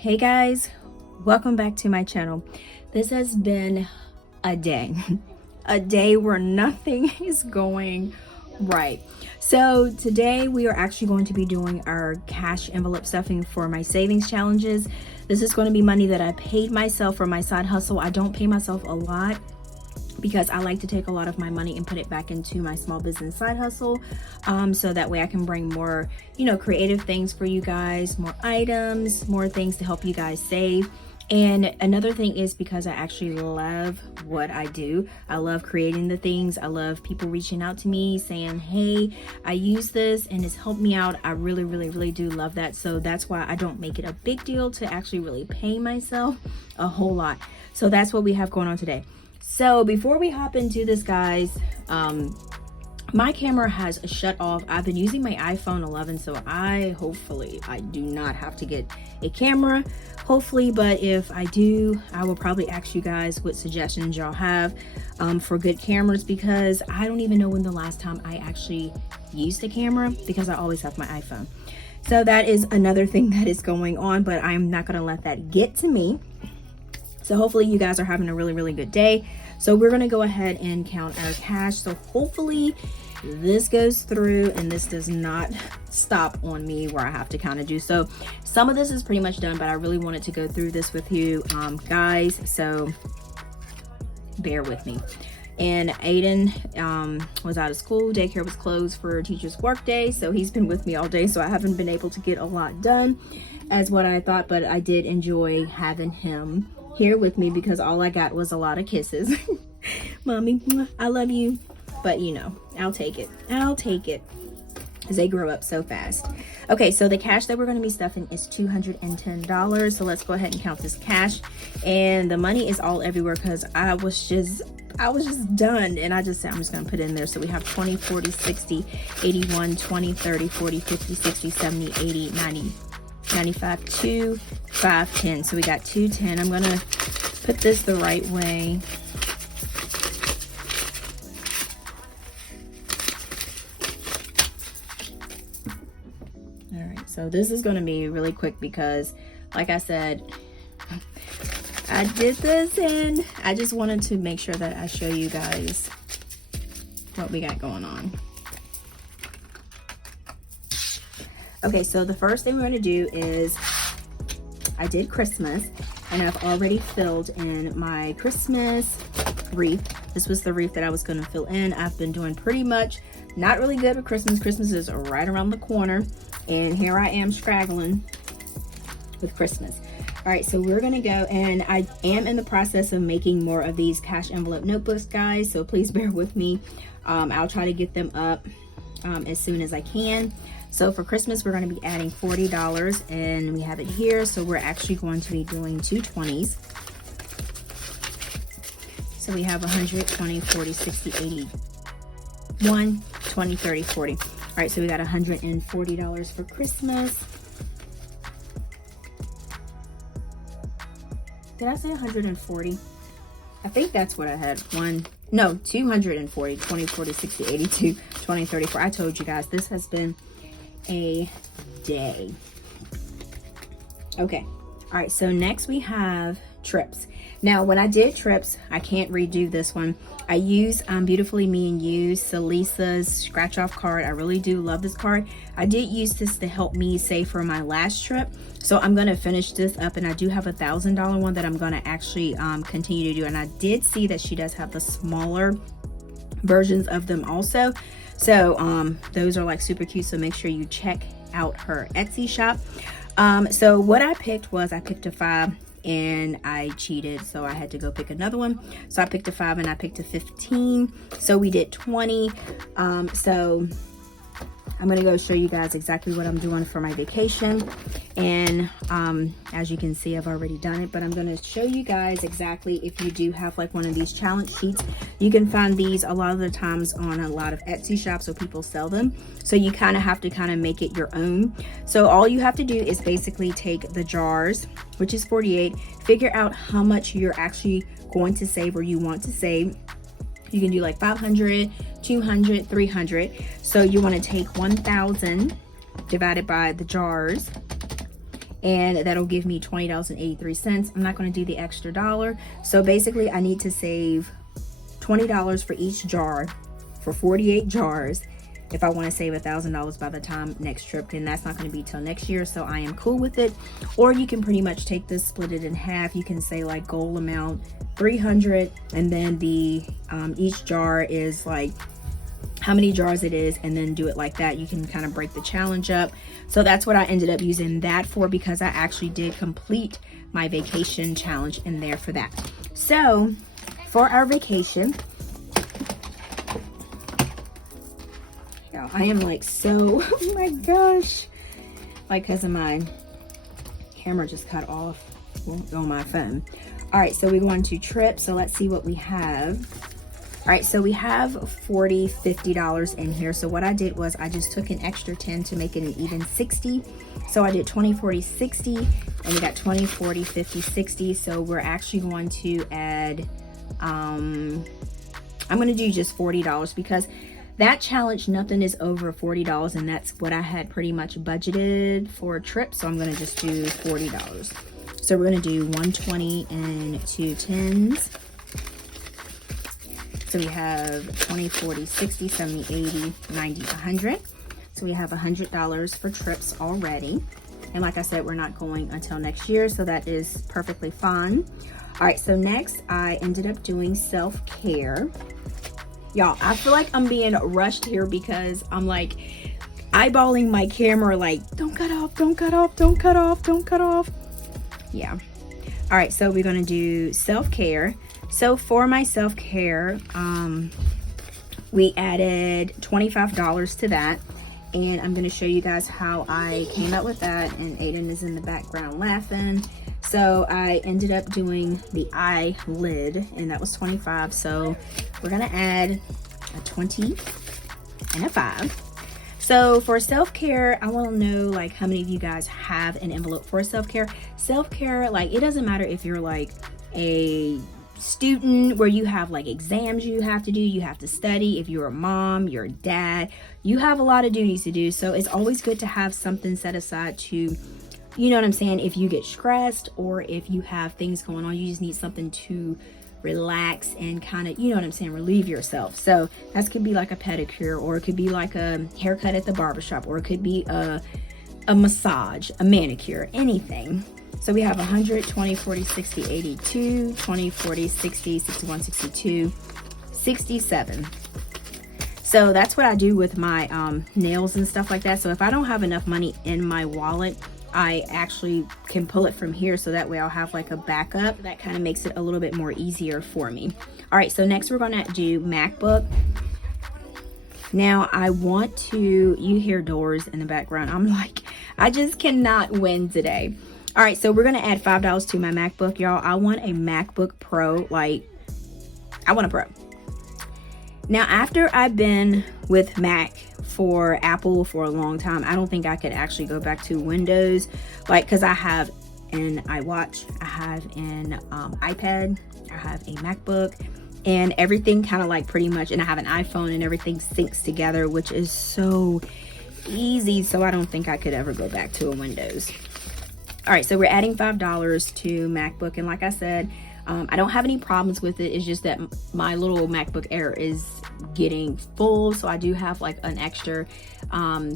Hey guys, welcome back to my channel. This has been a day where nothing is going right. So today we are actually going to be doing our cash envelope stuffing for my savings challenges. This is going to be money that I paid myself for my side hustle. I don't pay myself a lot because I like to take a lot of my money and put it back into my small business side hustle, so that way I can bring more, creative things for you guys, more items, more things to help you guys save. And another thing is because I actually love what I do. I love creating the things. I love people reaching out to me saying, hey, I use this and it's helped me out. I really do love that. So that's why I don't make it a big deal to actually really pay myself a whole lot. So that's what we have going on today. So before we hop into this, guys, my camera has shut off. I've been using my iPhone 11, so hopefully I do not have to get a camera, hopefully. But if I do, I will probably ask you guys what suggestions y'all have for good cameras, because I don't even know when the last time I actually used a camera, because I always have my iPhone. So that is another thing that is going on, but I'm not gonna let that get to me. So hopefully you guys are having a really good day. So we're gonna go ahead and count our cash. So hopefully this goes through and this does not stop on me where I have to kind of do. So some of this is pretty much done, but I really wanted to go through this with you guys. So bear with me. And Aiden was out of school. Daycare was closed for teacher's work day. So he's been with me all day. So I haven't been able to get a lot done as what I thought, but I did enjoy having him here with me because all I got was a lot of kisses. Mommy, I love you. But I'll take it as they grow up so fast. Okay, so the cash that we're going to be stuffing is $210. So let's go ahead and count this cash. And the money is all everywhere because I was just done, and I just said I'm just going to put it in there. So we have 20, 40, 60, 81, 20, 30, 40, 50, 60, 70, 80, 90, 95, 2, 5, 10. So we got 210. I'm going to put this the right way. All right, so this is going to be really quick because, like I said, I did this and I just wanted to make sure that I show you guys what we got going on. Okay, so the first thing we're going to do is I did Christmas, and I've already filled in my Christmas wreath. This was the wreath that I was going to fill in. I've been doing pretty much not really good with Christmas. Christmas is right around the corner, and here I am straggling with Christmas. All right, so we're going to go, and I am in the process of making more of these cash envelope notebooks, guys, so please bear with me. I'll try to get them up as soon as I can. So for Christmas, we're going to be adding $40, and we have it here. So we're actually going to be doing 2 20s. So we have 100, 20, 40, 60, 80, 1, 20, 30, 40. All right, so we got $140 for Christmas. Did I say 140? I think that's what I had. 240, 20, 40, 60, 82, 20, 34. I told you guys, this has been a day. Okay, all right, so next we have trips. Now when I did trips, I can't redo this one. I use Beautifully Me and You, Salisa's scratch off card. I really do love this card. I did use this to help me save for my last trip, so I'm going to finish this up, and I do have $1,000 one that I'm going to actually continue to do. And I did see that she does have the smaller versions of them also. So those are like super cute, so make sure you check out her Etsy shop. So what I picked was, I picked a 5 and I cheated, so I had to go pick another one. So I picked a 5 and I picked a 15, so we did 20. So I'm gonna go show you guys exactly what I'm doing for my vacation. And as you can see, I've already done it, but I'm gonna show you guys exactly if you do have like one of these challenge sheets. You can find these a lot of the times on a lot of Etsy shops, so people sell them. So you kind of have to make it your own. So all you have to do is basically take the jars, which is 48, figure out how much you're actually going to save or you want to save. You can do like 500, 200, 300. So you want to take 1,000 divided by the jars, and that'll give me $20.83. I'm not going to do the extra dollar. So basically I need to save $20 for each jar for 48 jars if I want to save $1,000 by the time next trip, and that's not going to be till next year, so I am cool with it. Or you can pretty much take this, split it in half. You can say like goal amount 300, and then the each jar is like how many jars it is, and then do it like that. You can kind of break the challenge up. So that's what I ended up using that for, because I actually did complete my vacation challenge in there for that. So for our vacation, I am like so, oh my gosh, like because of my camera just cut off on my phone. All right, so we're going to trip. So let's see what we have. All right, so we have $40, $50 in here. So what I did was I just took an extra 10 to make it an even 60. So I did 20, 40, 60, and we got 20, 40, 50, 60. So we're actually going to add, I'm going to do just $40 because that challenge, nothing is over $40, and that's what I had pretty much budgeted for a trip. So I'm going to just do $40. So we're going to do 120 and 2 10s. So we have 20, 40, 60, 70, 80, 90, 100. So we have $100 for trips already. And like I said, we're not going until next year, so that is perfectly fine. All right, so next I ended up doing self-care. Y'all, I feel like I'm being rushed here because I'm like eyeballing my camera like, don't cut off, don't cut off, don't cut off, don't cut off. Yeah. All right, so we're gonna do self-care. So for my self-care, we added $25 to that, and I'm going to show you guys how I came up with that, and Aiden is in the background laughing. So I ended up doing the eyelid, and that was $25. So we're going to add a 20 and a 5. So for self-care, I want to know like how many of you guys have an envelope for self-care. Self-care, like it doesn't matter if you're like a student where you have like exams you have to do, you have to study. If you're a mom, you're a dad, you have a lot of duties to do. So it's always good to have something set aside to, you know what I'm saying, if you get stressed or if you have things going on, you just need something to relax and kind of, you know what I'm saying, relieve yourself. So that could be like a pedicure, or it could be like a haircut at the barbershop, or it could be a massage, a manicure, anything. So we have 100, 20, 40, 60, 82, 20, 40, 60, 61, 62, 67. So that's what I do with my nails and stuff like that. So if I don't have enough money in my wallet, I actually can pull it from here, so that way I'll have like a backup. That kind of makes it a little bit more easier for me. All right, so next we're gonna do MacBook. Now I want to, you hear doors in the background. I'm like, I just cannot win today. All right, so we're gonna add $5 to my MacBook, y'all. I want a MacBook Pro, like I want a Pro. Now after I've been with Mac for Apple for a long time, I don't think I could actually go back to Windows, like because I have an iWatch, I have an iPad, I have a MacBook, and everything kind of like pretty much, and I have an iPhone, and everything syncs together, which is so easy. So I don't think I could ever go back to a Windows. All right, so we're adding $5 to MacBook, and like I said, I don't have any problems with it. It's just that my little MacBook Air is getting full, so I do have like an extra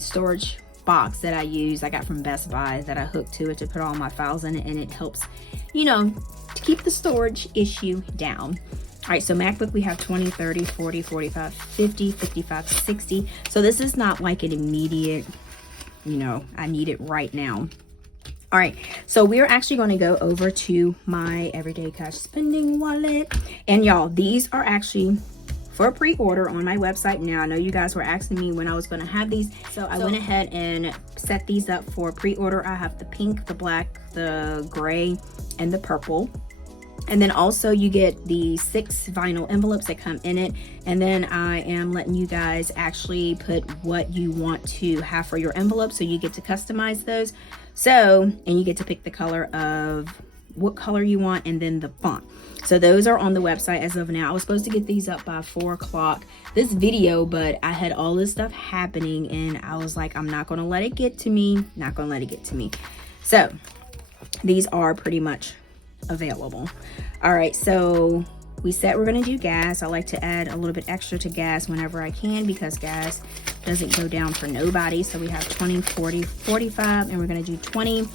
storage box that I use. I got from Best Buy that I hooked to it to put all my files in it, and it helps, you know, to keep the storage issue down. All right, so MacBook, we have 20, 30, 40, 45, 50, 55, 60. So this is not like an immediate, you know, I need it right now. All right, so we're actually going to go over to my everyday cash spending wallet. And y'all, these are actually for pre-order on my website now. I know you guys were asking me when I was going to have these, so I went ahead and set these up for pre-order. I have the pink, the black, the gray, and the purple. And then also you get the 6 vinyl envelopes that come in it. And then I am letting you guys actually put what you want to have for your envelope, so you get to customize those. So, and you get to pick the color of what color you want, and then the font. So those are on the website as of now. I was supposed to get these up by 4 o'clock this video, but I had all this stuff happening, and I was like, I'm not gonna let it get to me, not gonna let it get to me. So these are pretty much available. All right, so we said we're going to do gas. I like to add a little bit extra to gas whenever I can because gas doesn't go down for nobody. So we have 20, 40, 45, and we're going to do 20.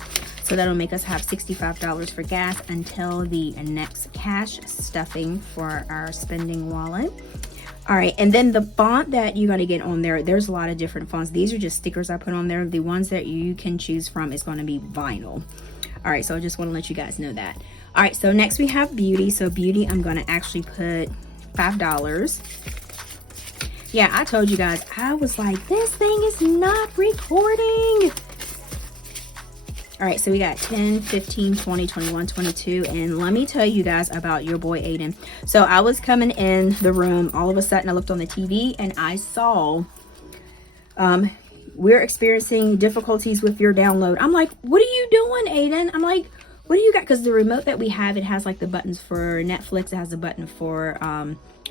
So that'll make us have $65 for gas until the next cash stuffing for our spending wallet. All right, and then the font that you're going to get on there, there's a lot of different fonts. These are just stickers I put on there. The ones that you can choose from is going to be vinyl. All right, so I just want to let you guys know that. All right, so next we have beauty. So beauty, I'm going to actually put $5. Yeah, I told you guys, I was like, this thing is not recording. All right, so we got 10, 15, 20, 21, 22. And let me tell you guys about your boy Aiden. So I was coming in the room. All of a sudden, I looked on the TV and I saw, we're experiencing difficulties with your download. I'm like, what are you doing, Aiden? I'm like, what do you got? Because the remote that we have, it has like the buttons for Netflix. It has a button for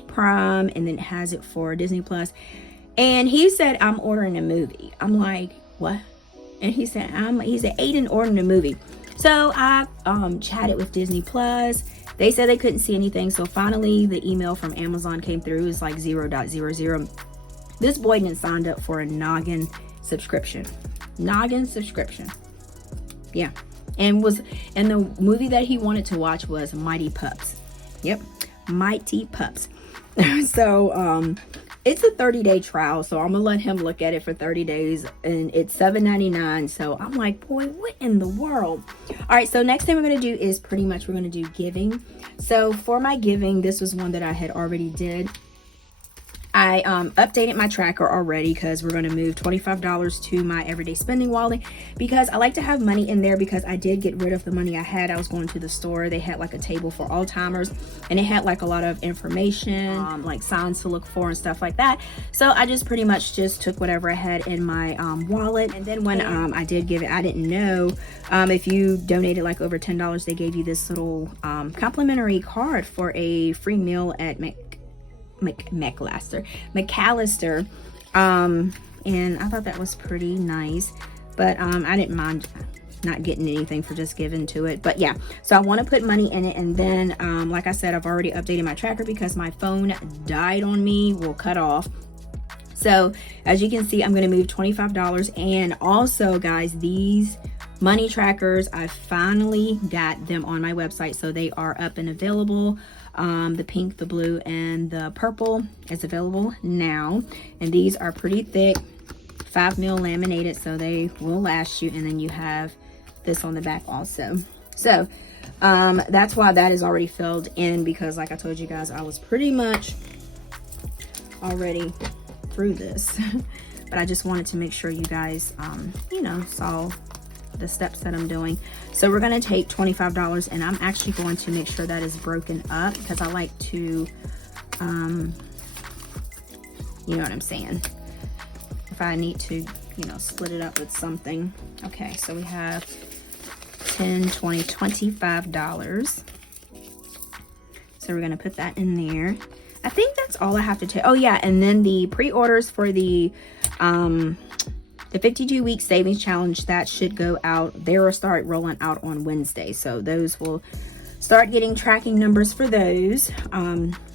Prime, and then it has it for Disney Plus. And he said, I'm ordering a movie. I'm like, what? And he said, Aiden ordering a movie. So I chatted with Disney Plus. They said they couldn't see anything. So finally, the email from Amazon came through. It's like 0.00. This boy didn't signed up for a Noggin subscription. Noggin subscription. Yeah. And the movie that he wanted to watch was Mighty Pups. Yep. Mighty Pups. So it's a 30-day trial, so I'm gonna let him look at it for 30 days, and it's $7.99. So I'm like, boy, what in the world? All right, so next thing we're gonna do is pretty much we're gonna do giving. So for my giving, this was one that I had already did. I updated my tracker already because we're going to move $25 to my everyday spending wallet because I like to have money in there because I did get rid of the money I had. I was going to the store. They had like a table for Alzheimer's, and it had like a lot of information, like signs to look for and stuff like that. So I just pretty much just took whatever I had in my wallet. And then when I did give it, I didn't know if you donated like over $10, they gave you this little complimentary card for a free meal at McAllister. And I thought that was pretty nice, but I didn't mind not getting anything for just giving to it. But yeah, so I want to put money in it. And then like I said, I've already updated my tracker because my phone died on me, will cut off. So as you can see, I'm going to move $25. And also guys, these money trackers, I finally got them on my website, so they are up and available. The pink, the blue, and the purple is available now, and these are pretty thick, 5 mil laminated, so they will last you. And then you have this on the back also. So that's why that is already filled in, because like I told you guys, I was pretty much already through this but I just wanted to make sure you guys you know, saw the steps that I'm doing. So we're going to take $25, and I'm actually going to make sure that is broken up because I like to you know what I'm saying, if I need to, you know, split it up with something. Okay, so we have 10, 20, $25. So we're going to put that in there. I think that's all I have to take. Oh yeah, and then the pre-orders for the 52-week savings challenge, that should go out. They will start rolling out on Wednesday, so those will start getting tracking numbers for those.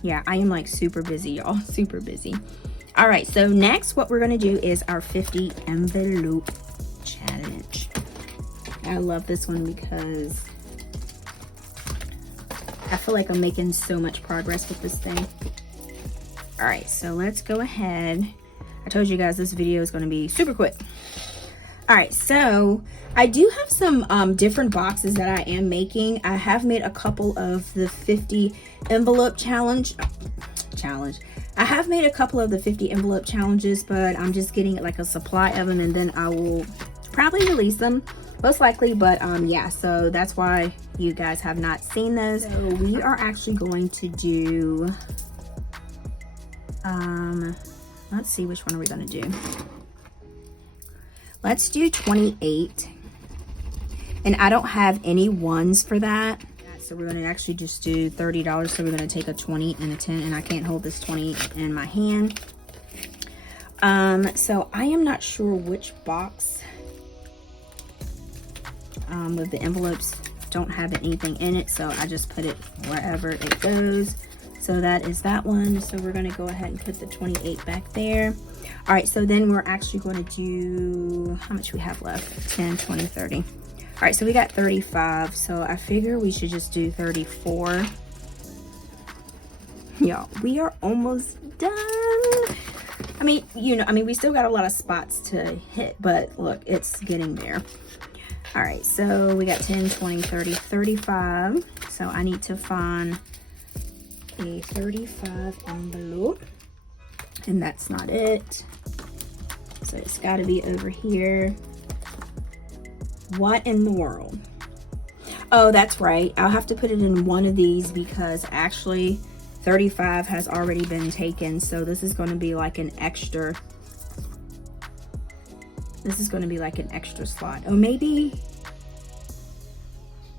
Yeah, I am like super busy, y'all, super busy. All right, so next what we're gonna do is our 50 envelope challenge. I love this one because I feel like I'm making so much progress with this thing. All right, so let's go ahead. I told you guys this video is going to be super quick. All right, so I do have some different boxes that I am making. I have made a couple of the 50 envelope challenge. I have made a couple of the 50 envelope challenges, but I'm just getting like a supply of them, and then I will probably release them most likely. But yeah, so that's why you guys have not seen those. So we are actually going to do let's see, which one are we going to do? Let's do 28. And I don't have any ones for that. So we're going to actually just do $30. So we're going to take a 20 and a 10, and I can't hold this 20 in my hand. So I am not sure which box with the envelopes don't have anything in it, so I just put it wherever it goes. So that is that one. So we're going to go ahead and put the 28 back there. All right, so then we're actually going to do, how much we have left? 10, 20, 30. All right, so we got 35. So I figure we should just do 34. Y'all, we are almost done. I mean, you know, we still got a lot of spots to hit, but look, it's getting there. All right, so we got 10, 20, 30, 35. So I need to find a 35 envelope, and that's not it. So it's got to be over here. What in the world? Oh, that's right. I'll have to put it in one of these because actually 35 has already been taken. So this is going to be like an extra. This is going to be like an extra slot. Oh, maybe.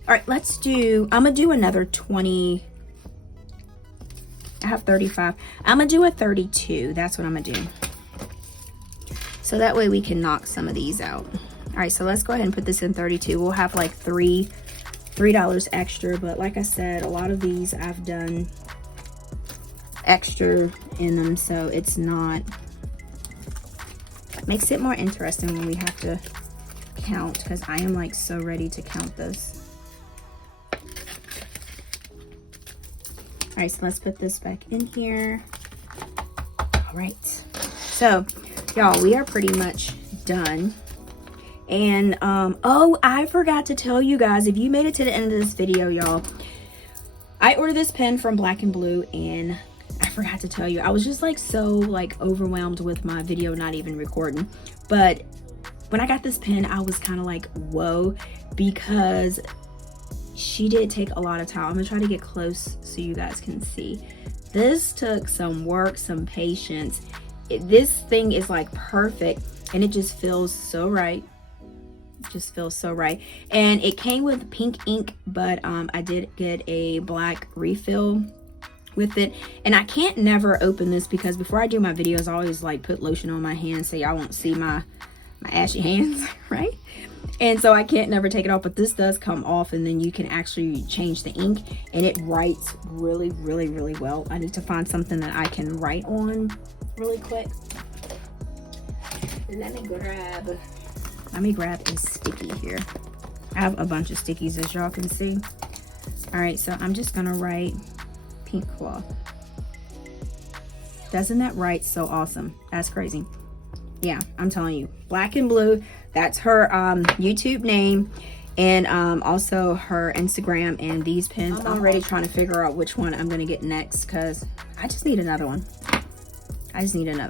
All right, let's do, I'm going to do another 20. I have 35. I'm going to do a 32. That's what I'm going to do. So that way we can knock some of these out. All right, so let's go ahead and put this in 32. We'll have like $3 extra, but like I said, a lot of these I've done extra in them, so it's not, makes it more interesting when we have to count, because I am like so ready to count this. All right, so let's put this back in here. All right, so y'all, we are pretty much done. And oh, I forgot to tell you guys, if you made it to the end of this video, y'all, I ordered this pen from Black and Blue, and I forgot to tell you, I was just like so like overwhelmed with my video not even recording. But when I got this pen, I was kind of like, whoa, because she did take a lot of time. I'm gonna try to get close so you guys can see. This took some work, some patience. This thing is like perfect, and it just feels so right. It just feels so right. And it came with pink ink, but I did get a black refill with it. And I can't never open this because before I do my videos, I always like put lotion on my hands so y'all won't see my ashy hands, right? And so I can't never take it off, but this does come off, and then you can actually change the ink, and it writes really, really, really well. I need to find something that I can write on really quick. Let me grab a sticky here. I have a bunch of stickies, as y'all can see. All right, so I'm just gonna write pink cloth. Doesn't that write so awesome? That's crazy. Yeah, I'm telling you, Black and Blue, that's her YouTube name, and also her Instagram. And these pens, I'm already trying to figure out which one I'm gonna get next, because I just need another one. All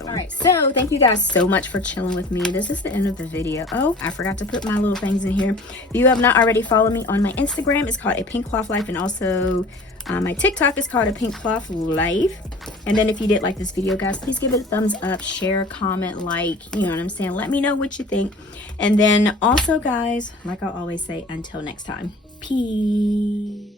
right, so thank you guys so much for chilling with me. This is the end of the video. Oh, I forgot to put my little things in here. If you have not already followed me on my Instagram, it's called APinkeClothlife, and also my TikTok is called APinkeClothlife. And then if you did like this video, guys, please give it a thumbs up, share, comment, like, you know what I'm saying? Let me know what you think. And then also, guys, like I always say, until next time, peace.